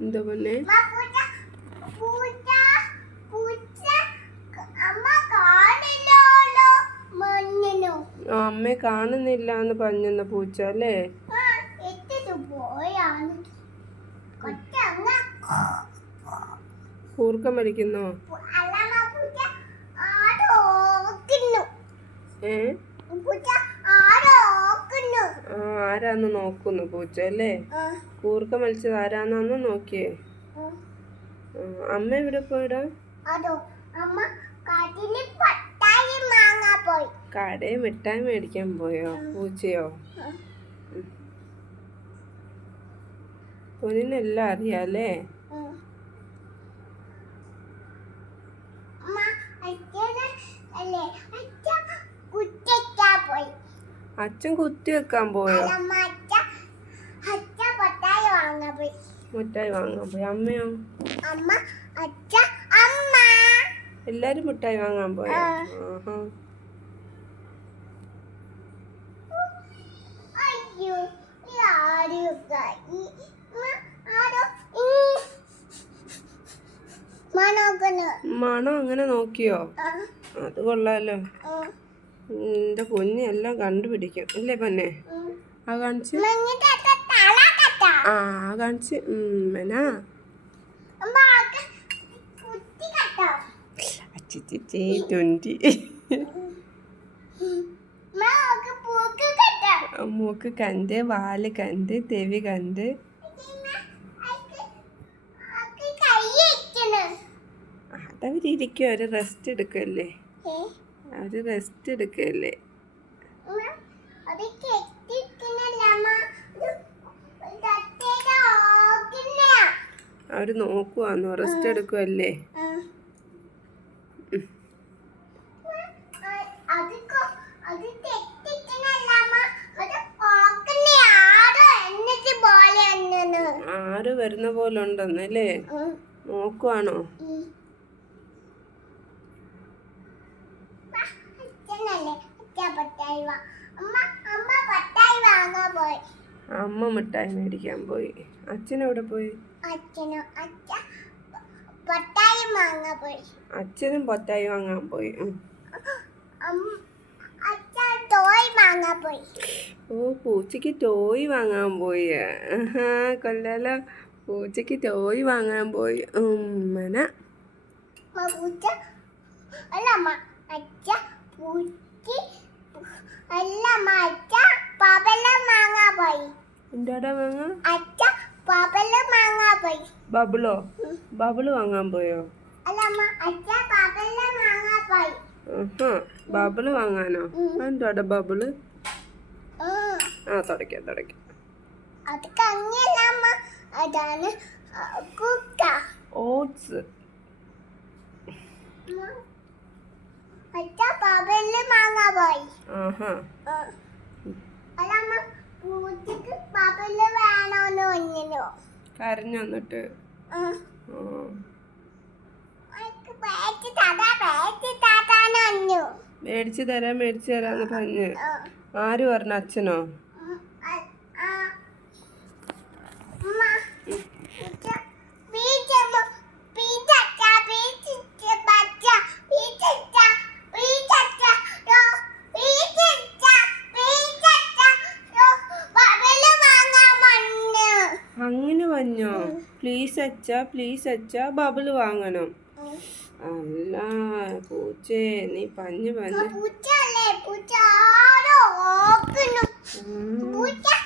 എന്താ കാണുന്നില്ല എന്ന് പറഞ്ഞെന്ന പൂച്ച അല്ലേ? കൂർക്കം വലിക്കുന്നു? ഏ? ആരാന്ന് നോക്കുന്നു പൂച്ച അല്ലേ? കൂർക്ക വലിച്ചത് ആരാന്നാന്ന് നോക്കിയേ. അമ്മ എവിടെ പോയിടാ? കടയിൽ മിഠായി മേടിക്കാൻ പോയോ പൂച്ചയോ? പൊന്നിനെല്ലാം അറിയാലേ ആ. അമ്മ അച്ഛന് അല്ലേ അച്ഛൻ കുറ്റിക്കാ പോയി അച്ഛൻ കുത്തി വെക്കാൻ പോയോ? മുട്ടായി വാങ്ങാൻ പോയി. അമ്മയോ? അമ്മ അച്ഛ അമ്മ എല്ലാരും മുട്ടായി വാങ്ങാൻ പോയോ? മണോ അങ്ങനെ നോക്കിയോ? അത് കൊള്ളാലോ. എന്റെ പൊന്നി കണ്ടുപിടിക്കും. ഇല്ലേ പൊന്നെ? ആ കാണിച്ച്. ആ കാണിച്ച്. മെനാ അച്ചിച്ചി മൂക്ക് കണ്ട് വാൽ കണ്ട് തെവി കണ്ട്. അതവരിക്കും അവർ റെസ്റ്റ് എടുക്കല്ലേ ഏ റെസ്റ്റ് എടുക്കല്ലേ? അവർ നോക്കുവാന്നോ റെസ്റ്റ് എടുക്കുവല്ലേ? ആരോ. ആറ് വരുന്ന പോലെ ഉണ്ടെന്ന് അല്ലേ നോക്കുവാണോ? അമ്മ മിഠായി മേടിക്കാൻ പോയി. അച്ഛൻ എവിടെ പോയി? അച്ഛനോ അച്ഛ പട്ടായി വാങ്ങാൻ പോയി. അച്ഛനും പൊത്തായി വാങ്ങാൻ പോയി. ഓ പൂച്ചയ്ക്ക് ടോയ് വാങ്ങാൻ പോയി. കൊല്ലാലോ പൂച്ചയ്ക്ക് ടോയ് വാങ്ങാൻ പോയി. ഉമ്മന പൂച്ച. അല്ല അമ്മ അച്ഛ അല്ല അമ്മ അച്ഛ പബലം വാങ്ങാൻ പോയി. എന്താടാ വാങ്ങ അച്ഛ പബലം വാങ്ങാൻ പോയി. ബബിളോ? ബബിൾ വാങ്ങാൻ പോയോ? അല്ല അമ്മ അച്ഛ പബലം വാങ്ങാൻ പോയി. ബബിൾ വാങ്ങാനോ? എന്താടാ ബബിൾ. ആ തുടക്കാം തുടക്കാം അത് കഞ്ഞല്ല അമ്മ. അതാണ് കുക്ക ഓട്സ്. വാങ്ങാൻ പോയി. കരഞ്ഞു വന്നിട്ട്. മേടിച്ചു തരാം മേടിച്ചു തരാന്ന് പറഞ്ഞ്. ആര് പറഞ്ഞു അച്ഛനോ? പ്ലീസ് അച്ഛ പ്ലീസ് അച്ഛ ബബിൾ വാങ്ങണം. അല്ല പൂച്ചേ നീ പഞ്ഞു പഞ്ഞു. പൂച്ച.